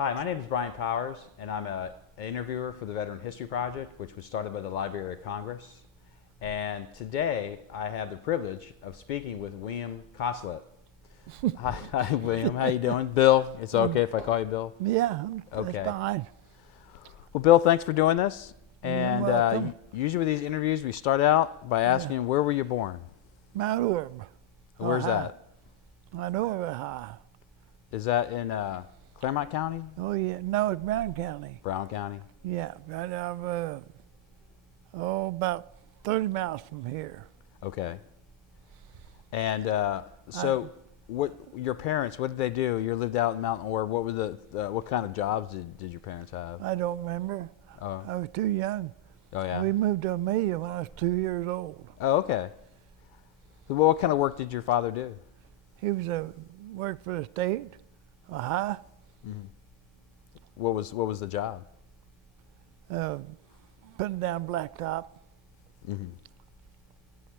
Hi, my name is Brian Powers, and I'm an interviewer for the Veteran History Project, which was started by the Library of Congress. And today, I have the privilege of speaking with William Coslett. Hi, William. How you doing? Bill, it's okay if I call you Bill? Yeah, Okay. that's fine. Well, Bill, thanks for doing this. And You're welcome. usually with these interviews, we start out by asking, where were you born? Mount Orb. Where's Ohio. that? Mount Orb, Ohio. Is that in Claremont County? Oh, yeah. No, it's Brown County. Brown County? Yeah, right out of, about 30 miles from here. Okay. And so, what your parents? What did they do? You lived out in Mountain Orb. What were what kind of jobs did your parents have? I don't remember. Oh. I was too young. Oh yeah. We moved to Amelia when I was 2 years old. Oh, okay. So what kind of work did your father do? He was worked for the state, Ohio. Mm-hmm. What was the job? Putting down blacktop, Mm-hmm.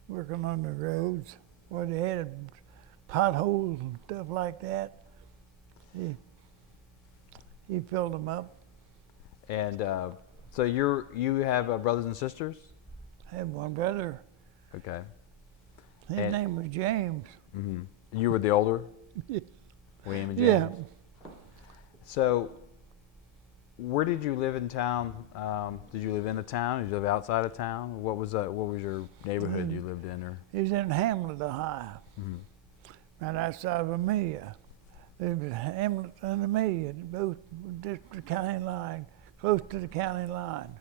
working on the roads where they had potholes and stuff like that. He filled them up. And so you have brothers and sisters? I had one brother. Okay. His name was James. Mm-hmm. You were the older? William and James? Yeah. So, where did you live in town? Did you live in a town? Did you live outside of town? What was your neighborhood you lived in? Or He was in Hamlet, Ohio, right outside of Amelia. There was Hamlet and Amelia, both just the county line, close to the county line.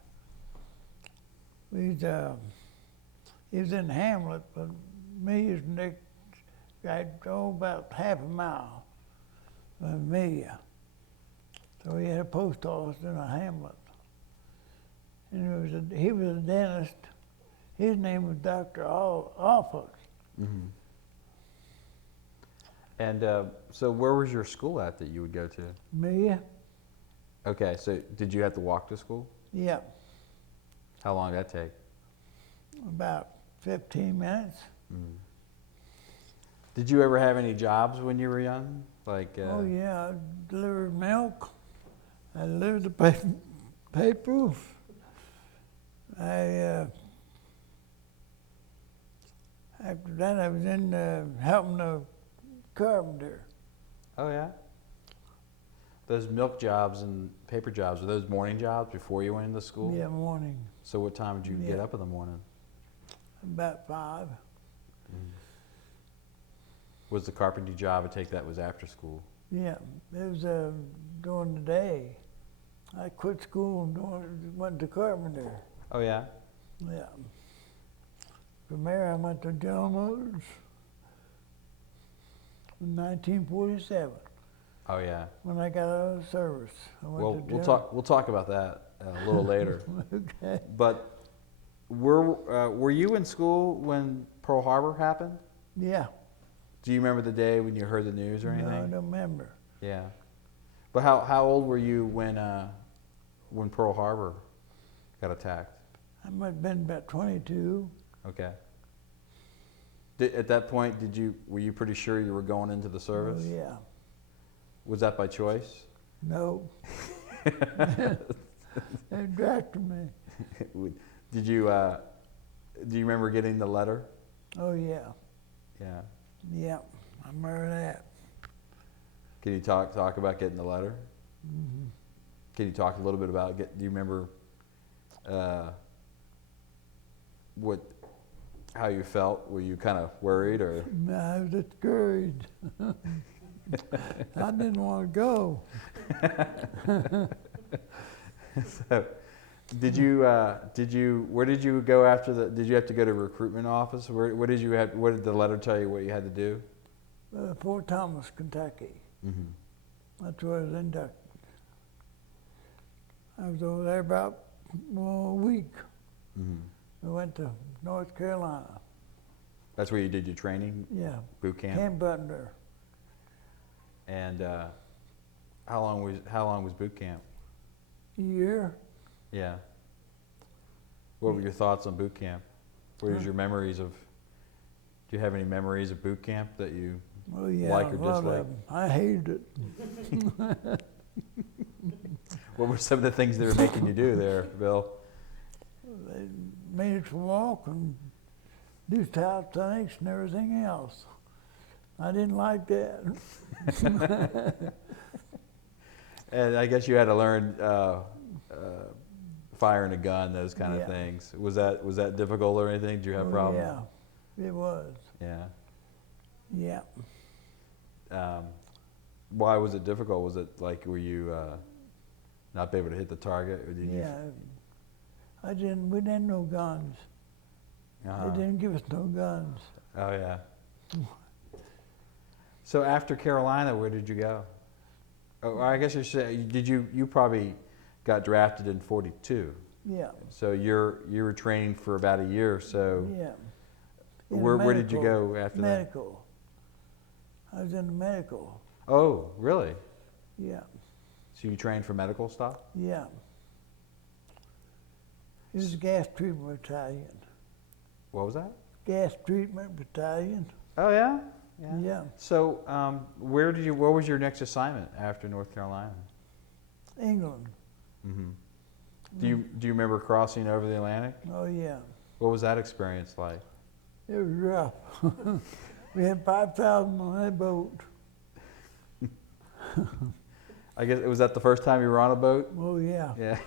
He was in Hamlet, but Amelia's next, right, about half a mile from Amelia. So he had a post office in a hamlet. And he was a dentist. His name was Dr. Alphonse. Mm-hmm. And so where was your school at that you would go to? Amelia? Okay, so did you have to walk to school? Yeah, How long did that take? about 15 minutes. Mm. Did you ever have any jobs when you were young? Like Oh yeah, I delivered milk. I delivered the paper. After that I was in helping the carpenter. Oh yeah? Those milk jobs and paper jobs, were those morning jobs before you went into school? Yeah, morning, So what time did you get up in the morning? about 5. Was the carpentry job, I take that was after school? Yeah, it was during the day. I quit school and went to carpenter. Oh yeah? Yeah. From there I went to General Motors in 1947 Oh yeah. when I got out of service. I went Well, to we'll talk about that a little later. Okay. But were you in school when Pearl Harbor happened? Yeah. Do you remember the day when you heard the news or No, anything? I don't remember. Yeah. But how old were you when Pearl Harbor got attacked? I might have been about 22. Okay. At that point, were you pretty sure you were going into the service? Oh, yeah. Was that by choice? No. They drafted me. Do you remember getting the letter? Oh, yeah. Yeah. Yeah. I remember that. Can you talk about getting the letter? Mm-hmm. Can you talk a little bit about do you remember how you felt? Were you kind of worried or? I was discouraged. I didn't want to go. So, where did you go after did you have to go to a recruitment office? What did the letter tell you what you had to do? Fort Thomas, Kentucky. Mm-hmm. That's where I was inducted. I was over there about a week. Mm-hmm. I went to North Carolina. That's where you did your training? Yeah. Boot camp? Camp Butler. And how long was boot camp? A year. Yeah. What were your thoughts on boot camp? What was your memories of? Do you have any memories of boot camp that you Oh yeah, like or a lot of dislike? them. I hated it. What were some of the things they were making you do there, Bill? They made us walk and do calisthenics and everything else. I didn't like that. And I guess you had to learn firing a gun, those kind of things. Was that difficult or anything? Did you have problems? Yeah, it was. Yeah. Yeah. Why was it difficult? Was it like, were you not be able to hit the target, or did you? Yeah, we didn't know guns. They didn't give us no guns. Oh yeah. So after Carolina, where did you go? Oh, I guess you probably got drafted in '42. Yeah. So you were training for about a year or so. Yeah. Where did you go after that? Medical. I was in the medical. Oh, really? Yeah. So you trained for medical stuff? Yeah. It was a gas treatment battalion. What was that? Gas treatment battalion. Oh yeah. Yeah. So what was your next assignment after North Carolina? England. Mm-hmm. Do you remember crossing over the Atlantic? Oh yeah. What was that experience like? It was rough. We had 5,000 on that boat. I guess, was that the first time you were on a boat? Oh yeah. Yeah.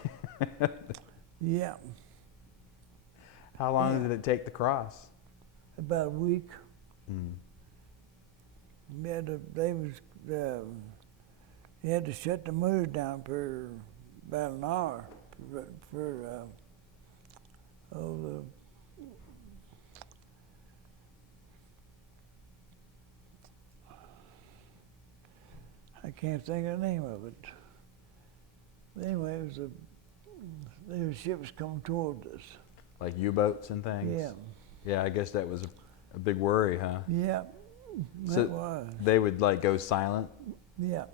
Yeah. How long did it take to cross? About a week. Mm. We had to, you had to shut the motor down for about an hour I can't think of the name of it. But anyway, there were ships coming towards us. Like U-boats and things? Yeah. Yeah, I guess that was a big worry, huh? Yeah, that was. They would like go silent? Yeah.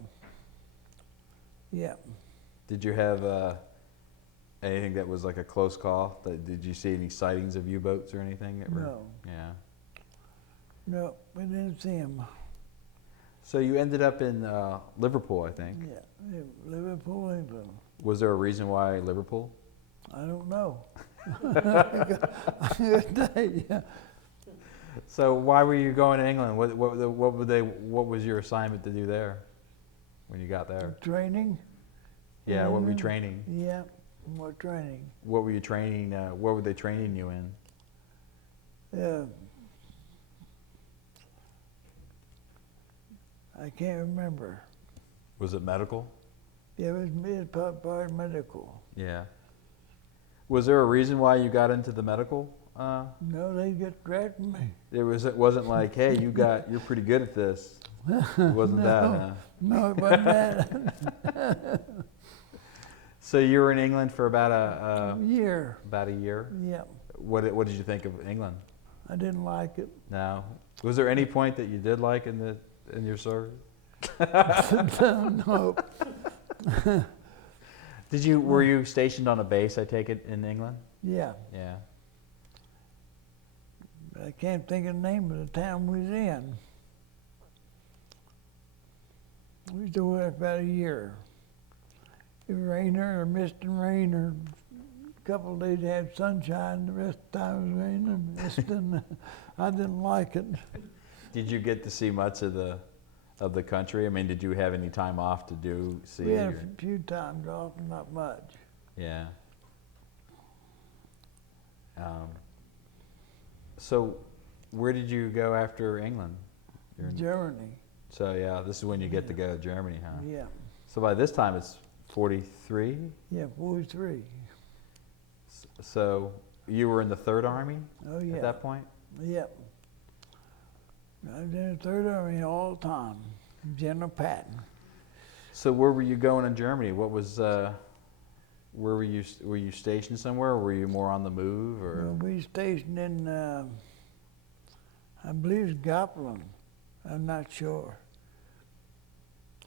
Yeah. Did you have anything that was like a close call? Did you see any sightings of U-boats or anything? No. Yeah. No, we didn't see them. So you ended up in Liverpool, I think. Yeah, Liverpool, England. Was there a reason why Liverpool? I don't know. Yeah. So why were you going to England? What was your assignment to do there when you got there? Training. Yeah, what were you training? Yeah, more training. What were you training? What were they training you in? I can't remember. Was it medical? Yeah, it was part medical. Yeah. Was there a reason why you got into the medical? No, they just drafted me. It wasn't like, hey, you're pretty good at this. It wasn't that, huh? No, it wasn't that. So you were in England for about a year. About a year. Yeah. What did you think of England? I didn't like it. No. Was there any point that you did like in your service? No. Were you stationed on a base, I take it, in England? Yeah. Yeah. I can't think of the name of the town we was in. We was there about a year. It rained or mist and rain, or a couple of days had sunshine, the rest of the time it was raining and mist, and I didn't like it. Did you get to see much of the country? I mean, did you have any time off to see? We had a few times off, not much. Yeah. So, where did you go after England? Germany. So yeah, this is when you get to go to Germany, huh? Yeah. So by this time it's 43? Yeah, 43. So you were in the 3rd Army Oh yeah. at that point? Yep. I was in the 3rd Army all the time. General Patton. So where were you going in Germany? What was where were you stationed somewhere, or were you more on the move, or? Well, we stationed in I believe it's Gotland. I'm not sure.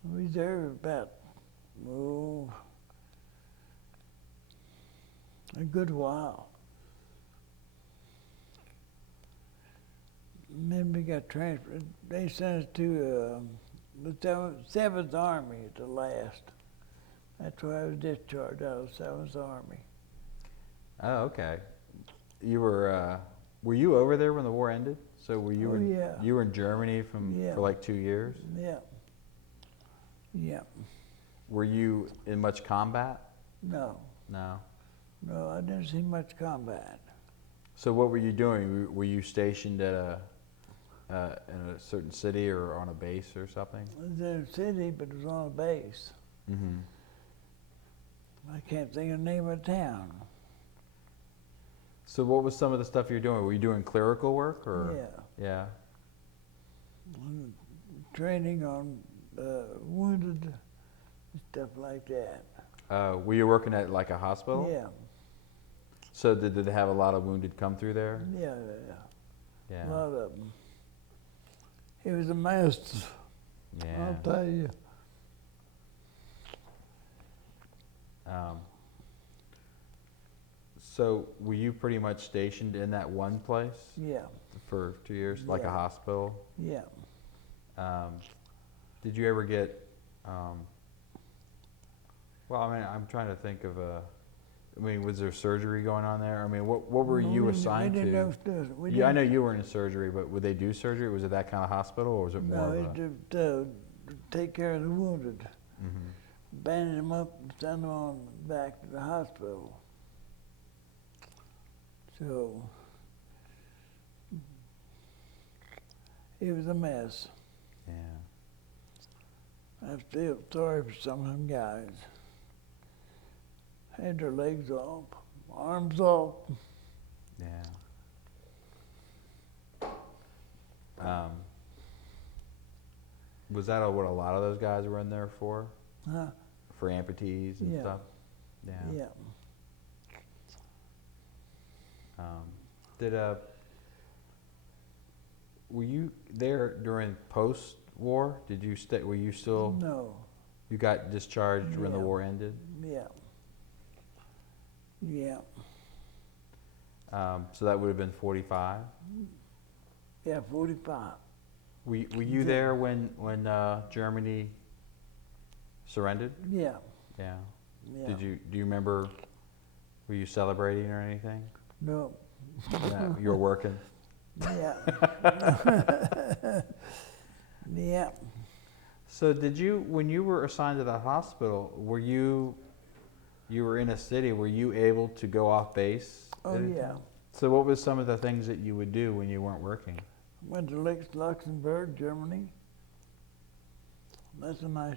We was there about a good while. And then we got transferred. They sent us to the 7th Army at the last. That's why I was discharged out of the 7th Army. Oh, okay. You were you over there when the war ended? So Oh, yeah. you were in Germany Yeah. for like 2 years? Yeah. Yeah. Were you in much combat? No. No. No, I didn't see much combat. So what were you doing? Were you stationed at in a certain city or on a base or something? I was in a city, but it was on a base. Mm-hmm. I can't think of the name of the town. So what was some of the stuff you were doing? Were you doing clerical work or? Yeah. Yeah. Training on wounded and stuff like that. Were you working at like a hospital? Yeah. So did they have a lot of wounded come through there? Yeah. Yeah. A lot of them. It was a mess. Yeah. I'll tell you. So were you pretty much stationed in that one place Yeah. for 2 years, like a Yeah. hospital? Yeah. Did you ever get? Well, I mean, I'm trying to think of I mean, was there surgery going on there? I mean, what were you assigned we to? Yeah, I know you were in surgery, but would they do surgery? Was it that kind of hospital, or was it more? No, of a, it's to take care of the wounded. Mhm. Bandage them up and send them on back to the hospital. So it was a mess. Yeah. I feel sorry for some of them guys. Had their legs off, arms off. Yeah. Was that what a lot of those guys were in there for? Huh? For amputees and Yeah. stuff? Yeah. Yeah. Did were you there during post-war? Did you stay? Were you still? No. You got discharged when the Yeah. war ended. Yeah. Yeah. So that would have been 45. Yeah, 45. Were you there when Germany surrendered? Yeah. Yeah. Yeah. Do you remember? Were you celebrating or anything? No. No, you were working. Yeah. Yeah. So did you, when you were assigned to the hospital, you were in a city, were you able to go off base? Oh, at any yeah. time? So what was some of the things that you would do when you weren't working? Went to Luxembourg, Germany. That's a nice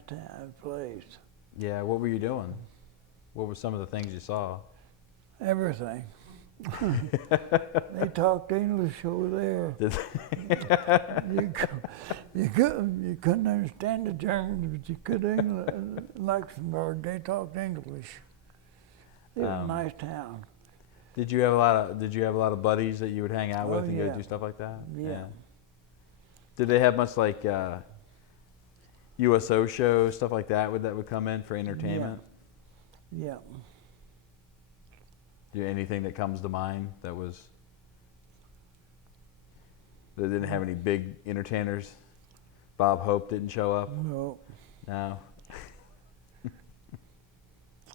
place. Yeah, what were you doing? What were some of the things you saw? Everything. They talked English over there. You couldn't understand the Germans, but you could Luxembourg. They talked English. It was a nice town. Did you have a lot of buddies that you would hang out with and yeah. go do stuff like that? Yeah. Did they have much like USO shows, stuff like that would come in for entertainment? Yeah. Anything that comes to mind that didn't have any big entertainers? Bob Hope didn't show up? No. No.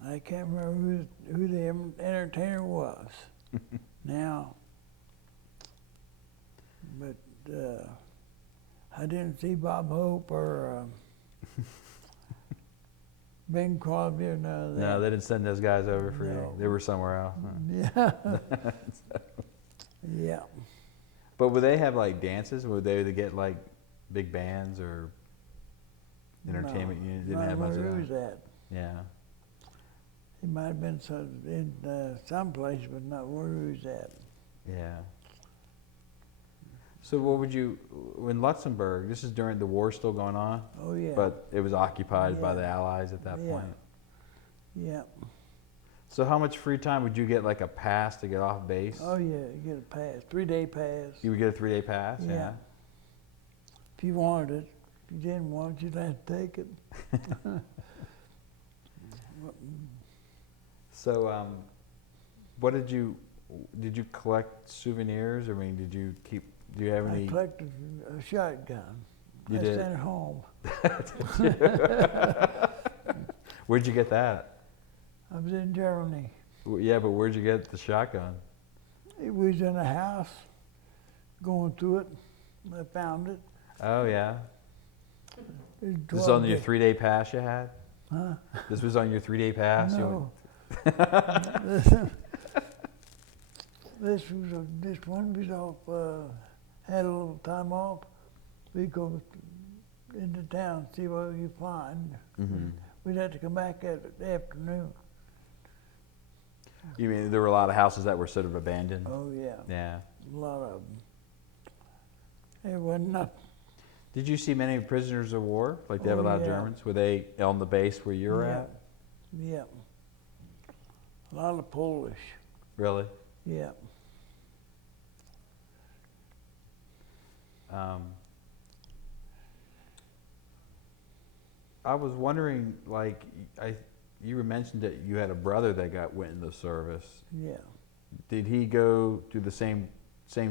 I can't remember who the entertainer was now. But I didn't see Bob Hope or Bing Crosby or none of that. No, they didn't send those guys over for you. No. They were somewhere else. Yeah. Yeah. But would they have like dances? Would they get like big bands or entertainment units? Didn't have much of Where that. was that? Yeah. It might have been in some place, but not where he was at. Yeah. So what would you, in Luxembourg, this is during the war still going on, Oh, yeah. but it was occupied by Yeah. the Allies at that Yeah. point. Yeah. So how much free time would you get, like a pass to get off base? Oh, yeah, you get a pass, 3-day pass. You would get a 3-day pass? Yeah. If you wanted it. If you didn't want it, you'd have to take it. So what did you collect souvenirs? I mean, do you have any? I collected a shotgun. You I did? sent it home. Where'd you get that? I was in Germany. Yeah, but where'd you get the shotgun? It was in a house, going through it. I found it. Oh yeah. It was This is 12 on your days. 3-day pass you had? Huh? This was on your 3-day pass? No. This one was off, had a little time off. We go into town, see what you find. Mm-hmm. We'd have to come back at the afternoon. You mean there were a lot of houses that were sort of abandoned? Oh yeah, Yeah. a lot of them. It wasn't nothing. Did you see many prisoners of war? Like they have a Oh, lot of yeah. Germans? Were they on the base where you were Yeah. at? Yeah. A lot of Polish. Really? Yeah. I was wondering, like, you were mentioned that you had a brother that went into service. Yeah. Did he go through the same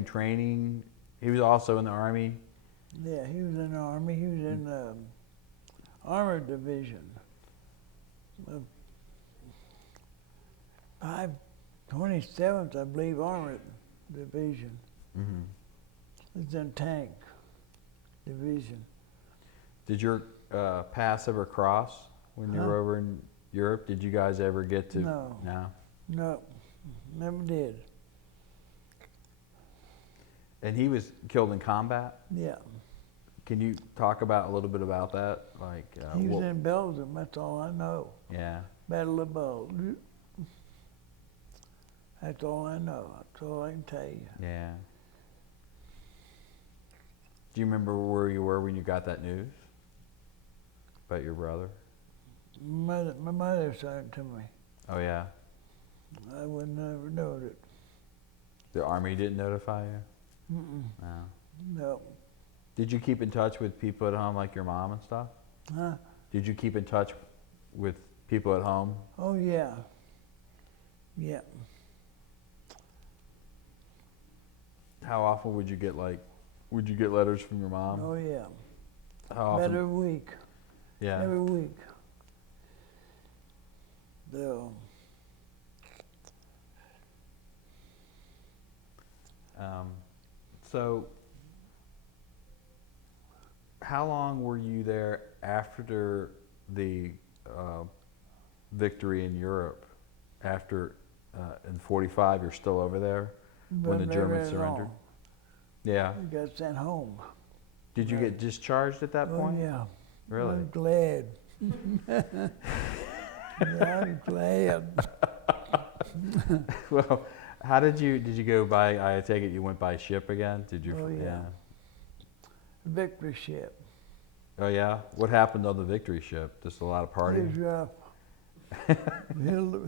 training? He was also in the Army? Yeah, he was in the Army. He was in the Armored Division. 527th, I believe, Armored Division. Mm-hmm. It's in Tank Division. Did your paths ever cross when you Huh? were over in Europe? Did you guys ever get to? No. No. No, never did. And he was killed in combat? Yeah. Can you talk about a little bit about that? Like, He was in Belgium, that's all I know. yeah. Battle of Belgium. That's all I know. That's all I can tell you. Yeah. Do you remember where you were when you got that news about your brother? My mother sent it to me. Oh yeah. I would never know it. The Army didn't notify you? Mm-mm. No. No. Did you keep in touch with people at home, like your mom and stuff? Huh? Did you keep in touch with people at home? Oh yeah. Yeah. How often would you get letters from your mom? Oh yeah. How often? Every week. Yeah. Every week. So, So, how long were you there after the victory in Europe? After in '45, you're still over there when the wasn't Germans very surrendered. long. Yeah. We got sent home. Did you get discharged at that Oh point? yeah. Really? I'm glad. Yeah, I'm glad. Well, how did you go by? I take it you went by ship again. Did you? Oh, yeah. Victory ship. Oh yeah. What happened on the victory ship? Just a lot of It was partying. rough.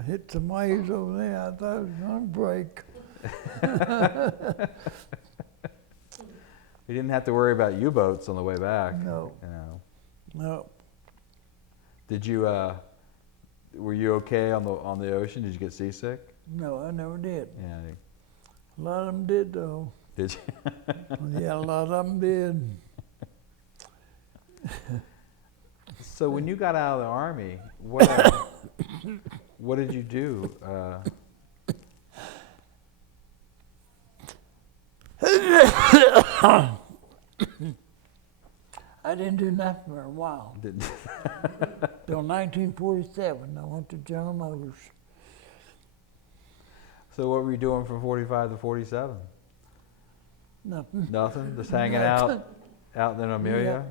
Hit some waves over there. I thought it was gonna break. You didn't have to worry about U-boats on the way back. No. You know. No. Did you? Were you okay on the ocean? Did you get seasick? No, I never did. Yeah. A lot of them did though. Did you? Yeah, a lot of them did. So when you got out of the Army, what did you do? I didn't do nothing for a while. Didn't Till 1947, I went to General Motors. So what were you doing from 45 to 47? Nothing. Nothing? Just hanging Nothing. out in Amelia?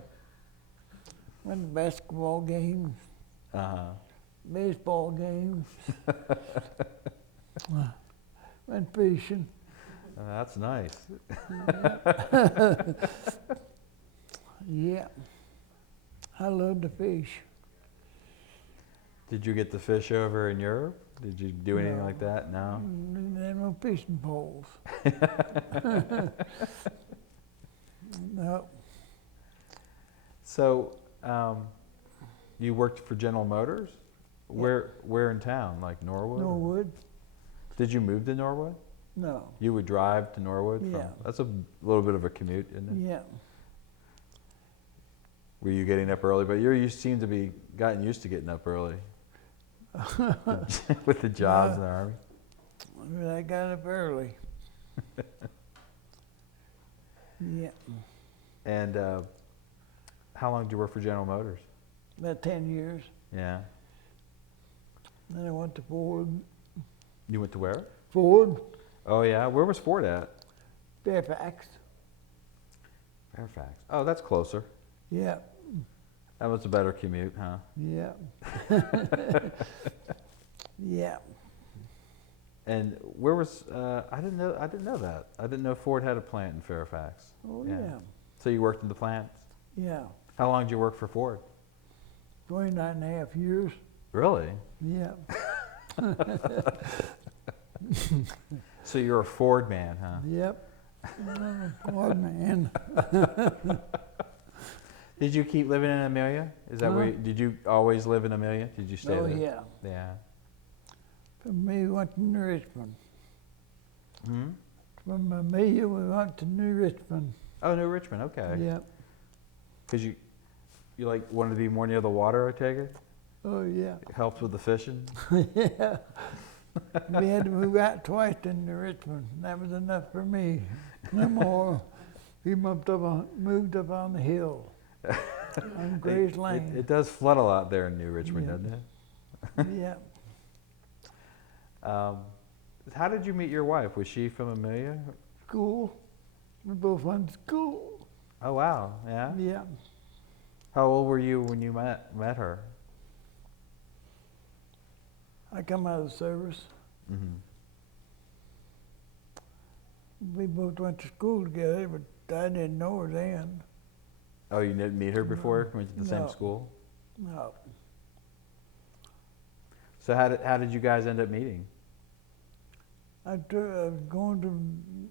Went to basketball games, Uh-huh. baseball games. Went fishing. That's nice. Yeah. I love to fish. Did you get to fish over in Europe? Did you do anything No. like that? No? There no fishing poles. No. So, you worked for General Motors? Where in town? Like Norwood? Norwood? Did you move to Norwood? No. You would drive to Norwood? Yeah. That's a little bit of a commute, isn't it? Yeah. Were you getting up early? But you seem to be gotten used to getting up early. with the jobs in the Army? I got up early. Yeah, And how long did you work for General Motors? about 10 years. Yeah. Then I went to Ford. You went to where? Ford, Oh, yeah. Where was Ford at? Fairfax. Fairfax. Oh, that's closer. Yeah, That was a better commute, huh? yeah. Yeah. And where was? I didn't know that. I didn't know Ford had a plant in Fairfax. Oh, yeah. So you worked in the plants? Yeah. How long did you work for Ford? 29 and a half years. Really? Yeah. So you're a Ford man, huh? Yep. Ford man. Did you keep living in Amelia? Is that where? Did you always live in Amelia? Did you stay Oh, there? yeah. Yeah. From me, we went to New Richmond. Hmm. From Amelia, we went to New Richmond. Oh, New Richmond. Okay. Yep. Because you like wanted to be more near the water, I take it. Oh, yeah. It helps with the fishing. Yeah. We had to move out twice to New Richmond. That was enough for me. No more. We moved up on the hill on Gray's Lane. It does flood a lot there in New Richmond, Yeah. doesn't it? Yeah. How did you meet your wife? Was she from Amelia? School. We both went to school. Oh, wow. Yeah. Yeah. How old were you when you met her? I come out of the service. Mm-hmm. We both went to school together, but I didn't know her then. Oh, you didn't meet her before? Went to the same No. school? No. So how did you guys end up meeting? I was going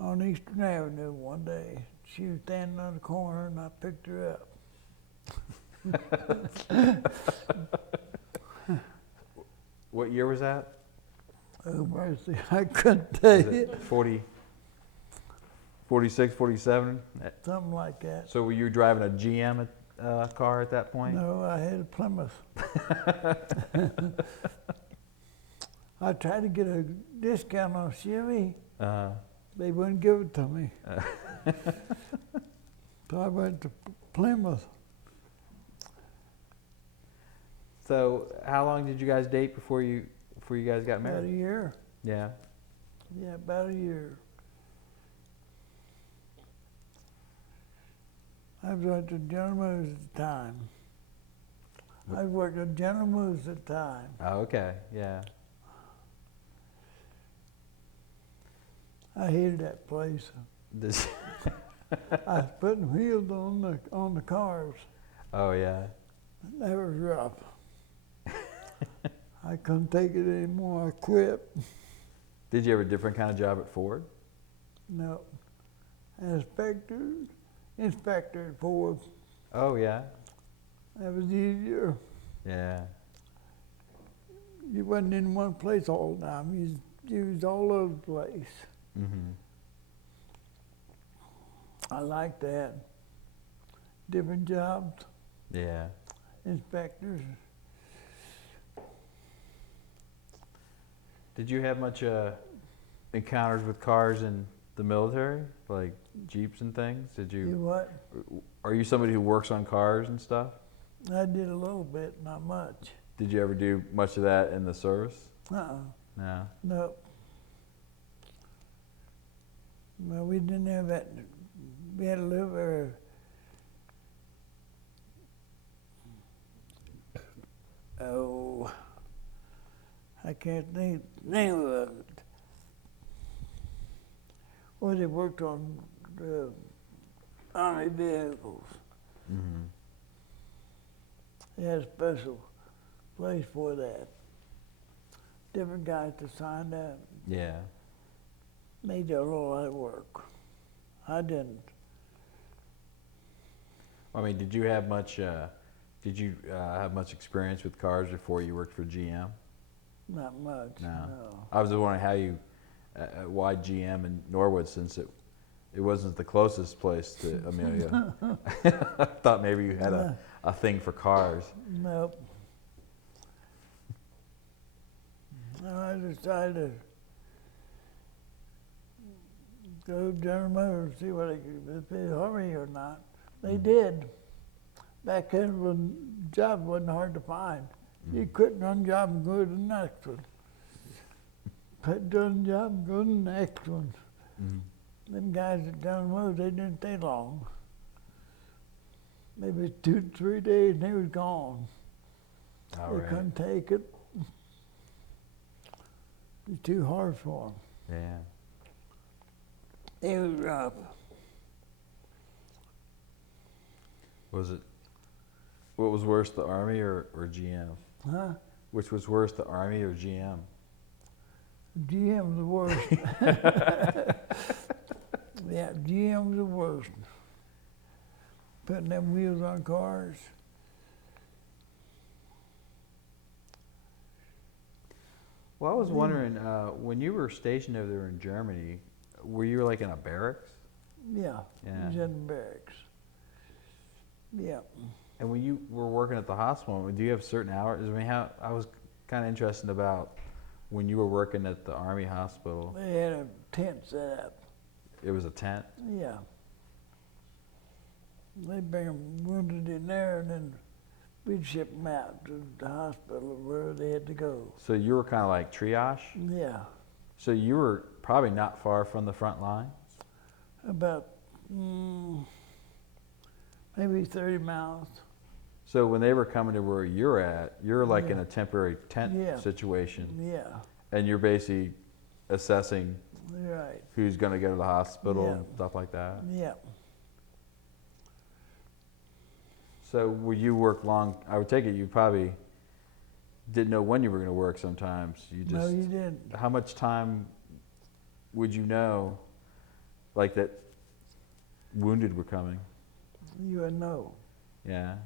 on Eastern Avenue one day. She was standing on the corner and I picked her up. What year was that? Oh, mercy, I couldn't tell Was you. it 40, 46, 47? Something like that. So were you driving a GM car at that point? No, I had a Plymouth. I tried to get a discount on Chevy. They wouldn't give it to me. So I went to Plymouth. So how long did you guys date before you guys got About a married? year. Yeah. Yeah, about a year. I worked at General Motors at the time. I worked at General Motors at the time. Oh, okay. Yeah. I hated that place. This- I was putting wheels on the cars. oh, yeah. That was rough. I couldn't take it anymore. I quit. Did you have a different kind of job at Ford? No. Inspector at Ford. Oh, yeah. That was easier. Yeah. You wasn't in one place all the time. You was all over the place. Mm-hmm. I like that. Different jobs, Yeah. inspectors. Did you have much encounters with cars in the military, like Jeeps and things? Did You you? what? Are you somebody who works on cars and stuff? I did a little bit, not much. Did you ever do much of that in the service? Uh-uh. No. No. Well, we didn't have that. We had to live there. Oh, I can't think name of it. Well, they worked on the Army vehicles. Mm-hmm. They had a special place for that. Different guys to sign up. Yeah. They did all that work. I didn't. I mean, did you have much? Did you have much experience with cars before you worked for GM? Not much. No. I was wondering how you, why GM in Norwood, since it wasn't the closest place to Amelia. I thought maybe you had a thing for cars. Nope. I decided to go to General Motors and see what they could, if they'd hire me or not. They did. Back then, when job wasn't hard to find. You quit one job and go to the next one. Quit one job and go to the next one. Them guys at General Motors, they didn't stay long. Maybe 2 to 3 days and they was gone. All They right. couldn't take it. It was too hard for them. Yeah. It was rough. Was it? What was worse, the Army or GM? Huh? Which was worse, the Army or GM? GM was the worst. Yeah, GM was the worst. Putting them wheels on cars. Well, I was wondering, when you were stationed over there in Germany, were you like in a barracks? Yeah, Yeah. he was in the barracks. Yeah. And when you were working at the hospital, do you have certain hours? I mean, how I was kind of interested about when you were working at the Army hospital. They had a tent set up. It was a tent. Yeah. They'd bring them wounded in there, and then we'd ship them out to the hospital where they had to go. So you were kind of like triage. Yeah, So you were probably not far from the front line. about maybe 30 miles. So when they were coming to where you're at, you're like in Yeah. a temporary tent Yeah. situation, Yeah, and you're basically assessing right. who's going to go to the hospital Yeah. and stuff like that. Yeah. So would you work long? I would take it you probably didn't know when you were going to work sometimes. You just, No, you didn't. how much time would you know, like that wounded were coming? You would know. Yeah.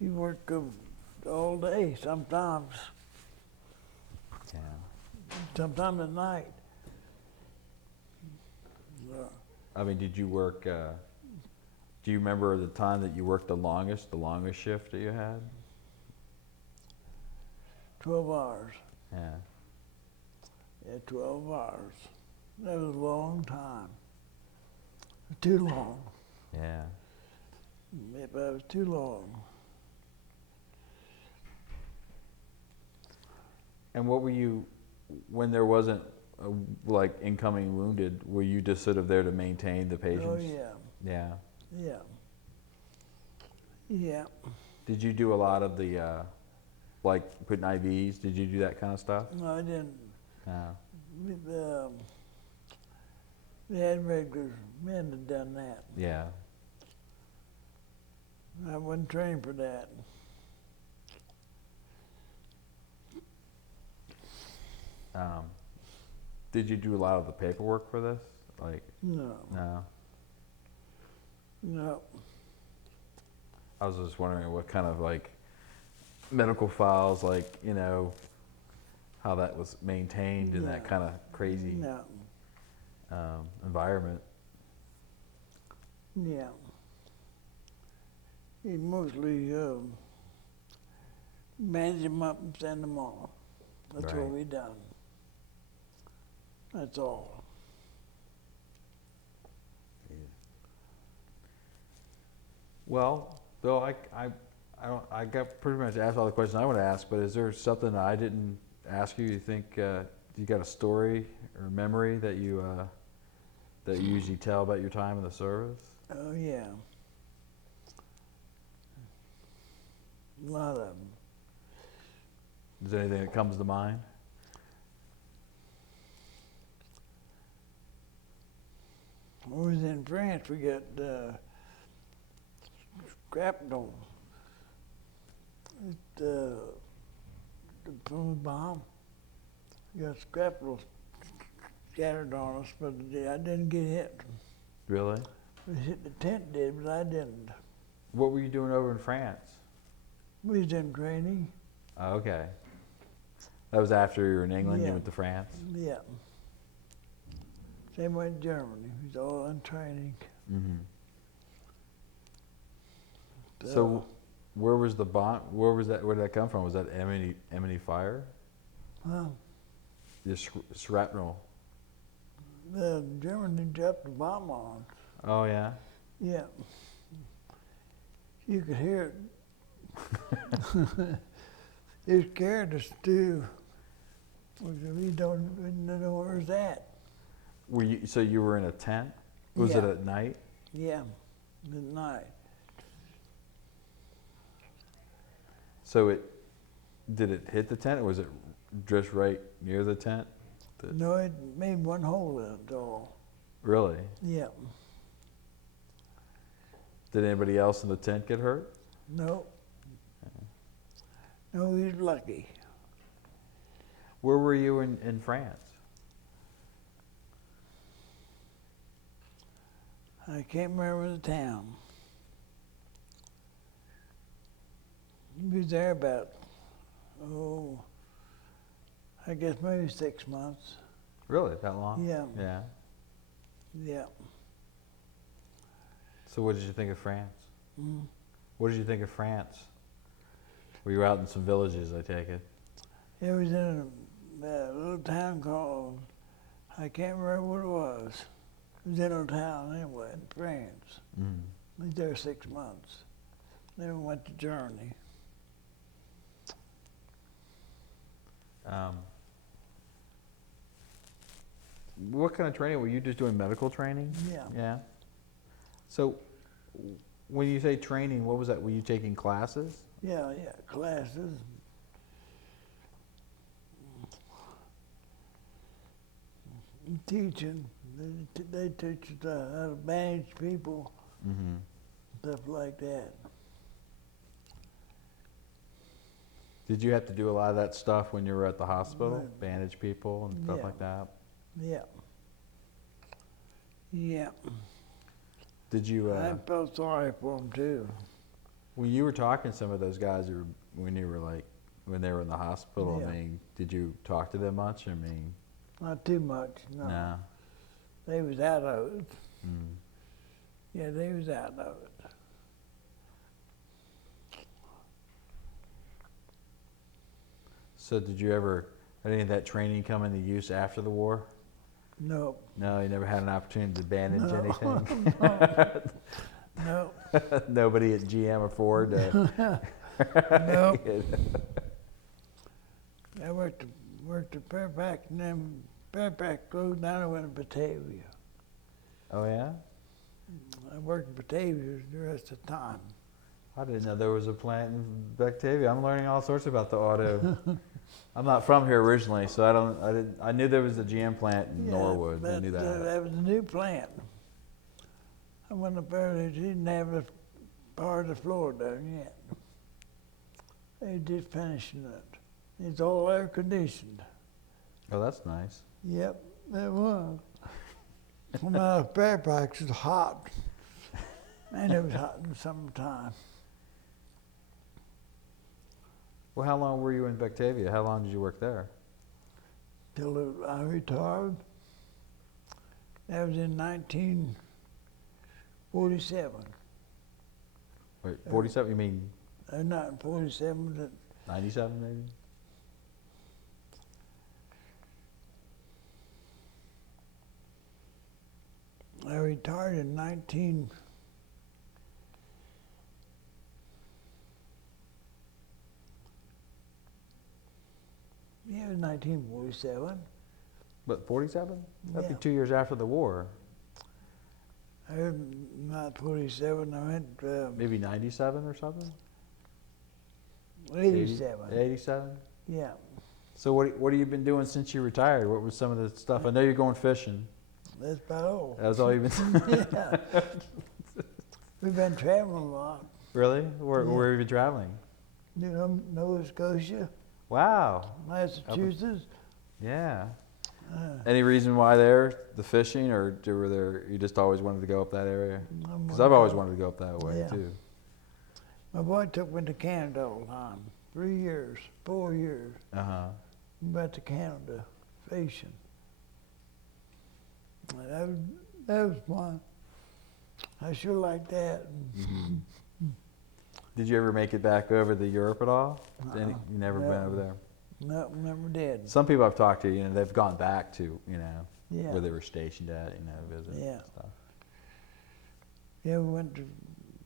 You work all day sometimes, Yeah. sometimes at night. I mean, did you work, do you remember the time that you worked the longest shift that you had? 12 hours. Yeah. Yeah, 12 hours. That was a long time. Too long. Yeah. If that was too long. And what were you, when there wasn't like incoming wounded, were you just sort of there to maintain the patients? Oh, yeah. Yeah. Yeah. Yeah. Did you do a lot of the, like putting IVs? Did you do that kind of stuff? No, I didn't. No. We had regular men that done that. Yeah. I wasn't trained for that. Did you do a lot of the paperwork for this? Like, No. no. No. I was just wondering what kind of like medical files, like, you know, how that was maintained in that No. kind of crazy No. environment. Yeah. He mostly manage them up and send them on. That's Right. what we done. That's all. Well, Bill, I got pretty much asked all the questions I want to ask, but is there something that I didn't ask you? You think you got a story or memory that you usually tell about your time in the service? Oh, yeah. A lot of them. Is there anything that comes to mind? When we was in France, we got shrapnel. From the bomb. We got shrapnel scattered on us, but I didn't get hit. Really? We hit the tent did, but I didn't. What were you doing over in France? We was in training. Oh, okay. That was after you were in England, you Yeah. went to France? Yeah. Same way in Germany. We was all in training. Mm-hmm. So where was the bomb, where did that come from? Was that Emily Fire? Huh? the shrapnel. The Germany dropped the bomb on. Oh yeah. Yeah. You could hear it. It scared us too. We didn't know where it was at. So you were in a tent? Was it Yeah. at night? Yeah, at night. So did it hit the tent, or was it just right near the tent? No, it made one hole in it all. Really? Yeah. Did anybody else in the tent get hurt? No. No, he's lucky. Where were you in France? I can't remember the town. We was there about, I guess maybe 6 months. Really, that long? Yeah. Yeah. Yeah. So what did you think of France? Mm. What did you think of France? Were you out in some villages, I take it? It was in a little town called, I can't remember what it was. It was in a town anyway, in France. Mm. We was there 6 months. Then we went to Germany. What kind of training? Were you just doing medical training? Yeah. Yeah. So when you say training, what was that? Were you taking classes? Yeah, classes. Teaching. They teach us how to manage people, Mm-hmm. stuff like that. Did you have to do a lot of that stuff when you were at the hospital? Right. Bandage people and stuff Yeah. like that? Yeah. Yeah. Did you, I felt sorry for them too. when you were talking to some of those guys when they were in the hospital, Yeah. I mean, did you talk to them much? I mean, Not too much, no. no. They was out of it. Mm. Yeah, they was out of it. So did you ever, had any of that training come into use after the war? No. No, you never had an opportunity to bandage No. anything? No. Nobody at GM or Ford? No. I worked at Fairfax, and then Fairfax closed down and went to Batavia. Oh yeah? I worked in Batavia the rest of the time. I didn't know there was a plant in Batavia. I'm learning all sorts about the auto. I'm not from here originally, so I knew there was a GM plant in Norwood. I knew that. That was a new plant. I went up there, they didn't have a part of the floor done yet. They just finishing it. It's all air conditioned. Oh, that's nice. Yep, it was. When I was Fairfax, it was hot. And it was hot in the summertime. Well, how long were you in Batavia? How long did you work there? Till I retired. That was in 1947. Wait, 47? You mean Not in 47, but 97 maybe? I retired in 19. Yeah, it was 1947. But 47? That'd Yeah. be 2 years after the war. I was not 47. I went Maybe 97 or something? 87. 87? Yeah. So what have you been doing since you retired? What was some of the stuff? I know you're going fishing. That's about all. That was all you've been Yeah. We've been traveling a lot. Really? Where Yeah. have you been traveling? You know, Nova Scotia, Wow. Massachusetts. Yeah. Uh, Any reason why there? The fishing, or you just always wanted to go up that area? I'm Because I've always wondering- wanted to go up that way Yeah. too. My boy took me to Canada all the time. 3 years, 4 years. Uh huh. We went to Canada fishing. And that was fun. I sure like that. Mm-hmm. Did you ever make it back over to Europe at all? Uh-uh. You never No. been over there? No, never did. Some people I've talked to, you know, they've gone back to, you know, Yeah. where they were stationed at, you know, visit Yeah. and stuff. Yeah, we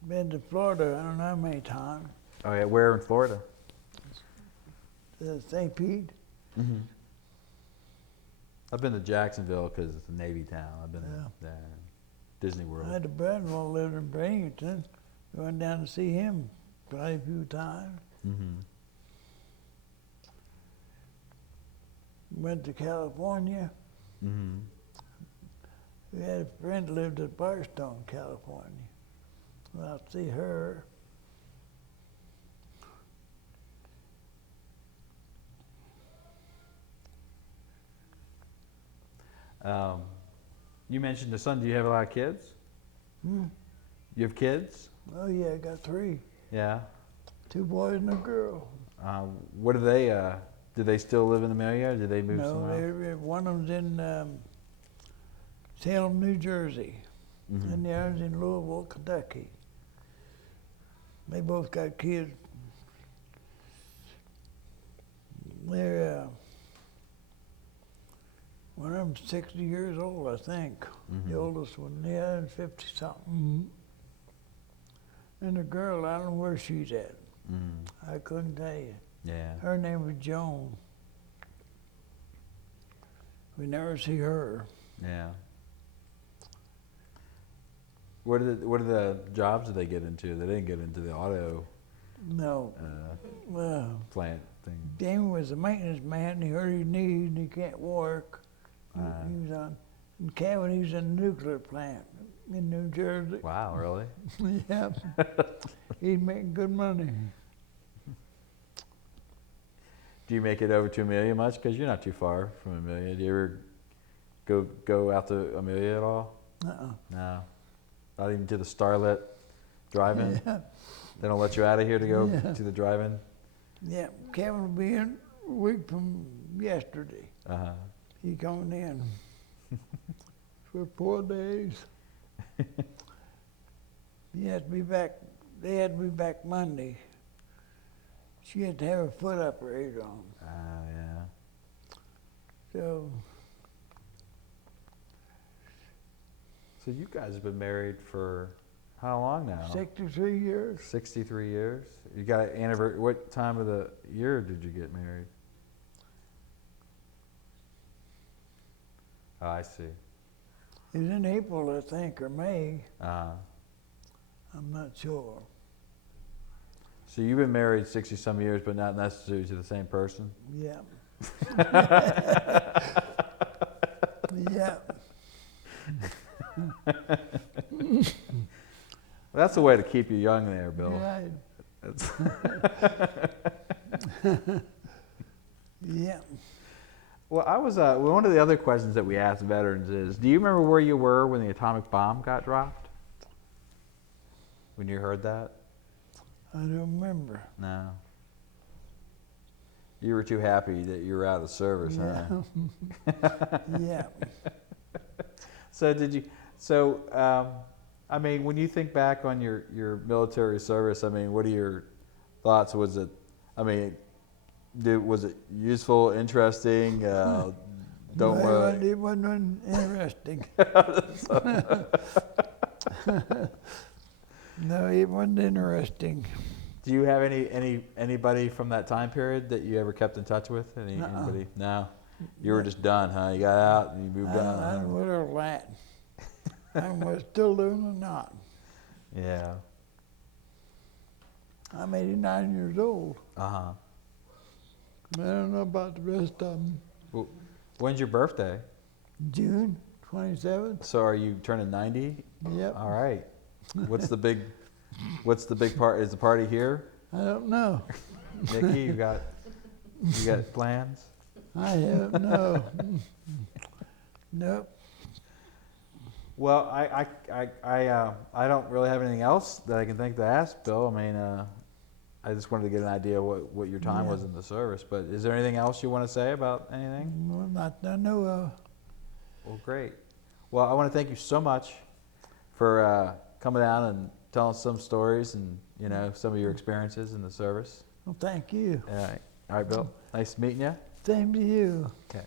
been to Florida, I don't know how many times. Oh yeah, where in Florida? St. Pete. Mm-hmm. I've been to Jacksonville because it's a Navy town. I've been there. Disney World. I had a brother-in-law lived in Bradenton. We went down to see him quite a few times. Mm-hmm. Went to California. Mm-hmm. We had a friend that lived at Barstow, California. Well, I'll see her. You mentioned the son. Do you have a lot of kids? Hmm. You have kids? Oh yeah, I got 3. Yeah. 2 boys and a girl. What do they? Do they still live in Amelia? Or did they move somewhere? No, one of them's in Salem, New Jersey, Mm-hmm. and the other's in Louisville, Kentucky. They both got kids. They're one of them's 60 years old, I think. Mm-hmm. The oldest one, the other's 50-something. And the girl, I don't know where she's at. Mm-hmm. I couldn't tell you. Yeah. Her name was Joan. We never see her. Yeah. What are the jobs did they get into? They didn't get into the auto No. plant thing. Damon was a maintenance man. He hurt his knee and he can't work. He was on. And Kevin, he was in a nuclear plant in New Jersey. Wow, really? Yeah. He's making good money. Do you make it over to Amelia much? Because you're not too far from Amelia. Do you ever go out to Amelia at all? Uh-uh. No. Not even to the Starlet drive-in? Yeah. They don't let you out of here to go Yeah. to the drive-in? Yeah. Kevin will be in a week from yesterday. Uh-huh. He coming in for 4 days. He had to be back. They had to be back Monday. She had to have her foot operated on. Yeah. So So you guys have been married for how long now? 63 years. 63 years? You got an anniversary. What time of the year did you get married? Oh, I see. It was in April, I think, or May. Uh-huh. I'm not sure. So you've been married 60-some years, but not necessarily to the same person? Yeah. Yeah. Well, that's the way to keep you young there, Bill. Right. That's Yeah. Well, I was one of the other questions that we asked veterans is, do you remember where you were when the atomic bomb got dropped? When you heard that? I don't remember. No. You were too happy that you were out of service, Yeah. huh? Yeah. So did you? So I mean, when you think back on your military service, I mean, what are your thoughts? Was it? I mean, was it useful, interesting? Don't worry. It wasn't interesting. No, it wasn't interesting. Do you have anybody from that time period that you ever kept in touch with? Anybody? No. You were just done, huh? You got out and you moved on. I don't know what all that. I was still doing or not. Yeah. I'm 89 years old. Uh-huh. I don't know about the rest of them. Well, when's your birthday? June 27th. So are you turning 90? Yep. All right. What's the big part? Is the party here? I don't know. Nikki, you got plans? I have no. Nope. Well, I don't really have anything else that I can think to ask, Bill. I mean, I just wanted to get an idea what your time was in the service. But is there anything else you want to say about anything? Well, not that I know of. Well, great. Well, I want to thank you so much for coming down and telling some stories and some of your experiences in the service. Well, thank you. All right, Bill. Nice meeting you. Same to you. Okay.